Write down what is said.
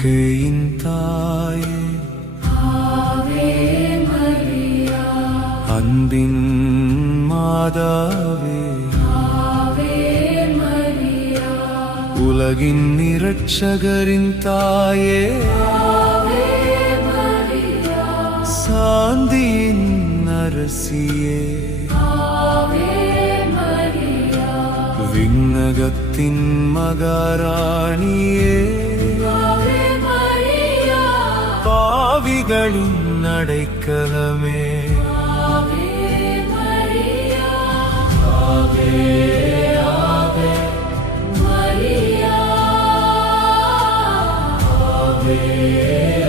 நம்பிக்கையின் தாயே, அன்பின் மாதாவே, உலகின் இரட்சகரின் தாயே, சாந்தியின் அரசியே, விண்ணகத்தின் மகாராணியே, பாவிகளின் அடைக்கலமே, Maria, Ave